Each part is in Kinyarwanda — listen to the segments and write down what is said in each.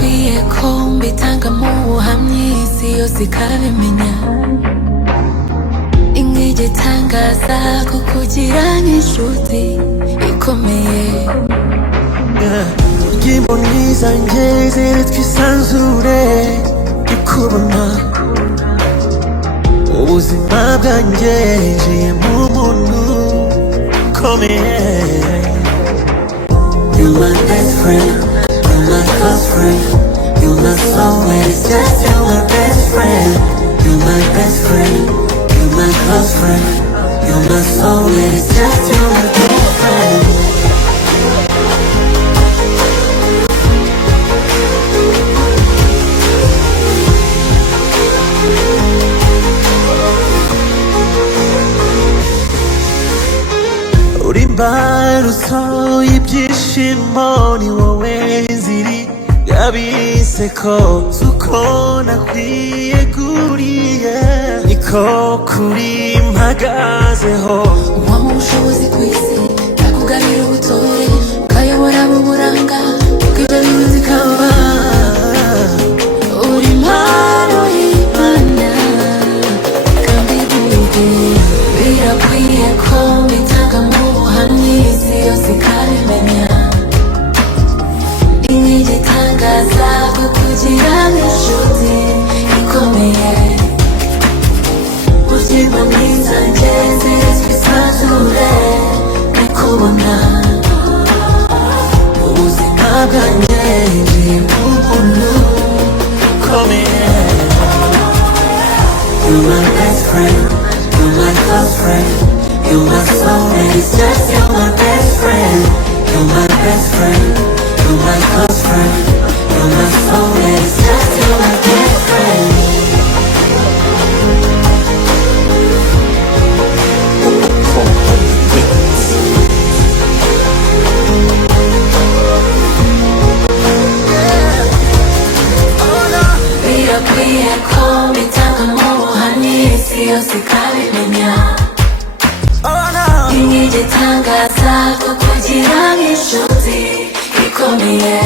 birakwiye ko mbitanga mu buhamyi isi yose ikabimenya igitangaza kukugira nk'inshuti ikomeye imboni zanjye ziri twisanzure ikubona ubuzima bwanjye njiye mu muntu ukomeye. You're my best friend, you're my close friend, you're my soulmate, it's just you're my best friend. You're my best friend, you're my close friend, you're my soulmate, it's just you're my best friend. uri imbarutso y'ibyishimo ni wowe nziri y'abiseko z'uko nakwiyeguriye niko kuri mpagazeho uwampa ubushobozi ku isi yakugabira ubutore ukayobora mu buranga bw'ibyo bintu zikaba uri impano y'Imana kandi bwite birakwiye ko mbitanga mu buhamyi isi yose ikabimenya igitangaza kukugira nk'inshuti ikomeye ubuzima bwiza ngeze twisanzure nikubona ubuzima bwanjye njiye mu muntu ukomeye. You're my best friend, you're my close friend, you're my soulmate, it's just you're my best friend. You're my best friend, you're my close friend, you're my soulmate, it's just you're my best friend. birakwiye ko mbitanga mu buhamyi isi yose ikabimenya igitangaza kukugira nk'inshuti ikomeye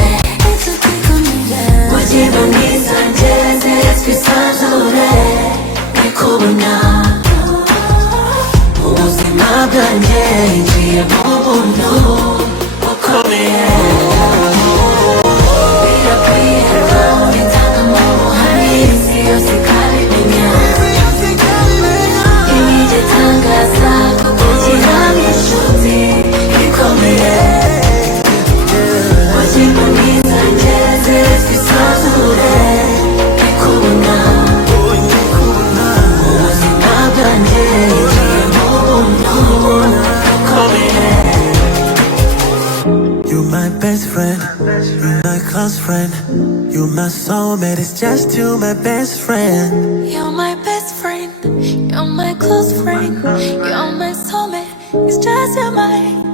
ubuzima bwiza ngeze twisanzure nikubona ubuzima bwanjye njiye mu buntu bukomeye birakwiye ko mbitanga mu buhamyi isi yose ikabimenya igitangaza kukugira nk'inshuti ikomeye ubuzima bwiza ngeze twisanzure nikubona ubuzima bwanjye njiye mu buntu bukomeye. You're my best friend, you're my close friend, you're my soulmate, it's just you my best friend. You're my best friend, you're my close friend, you're my soulmate, it's just you're my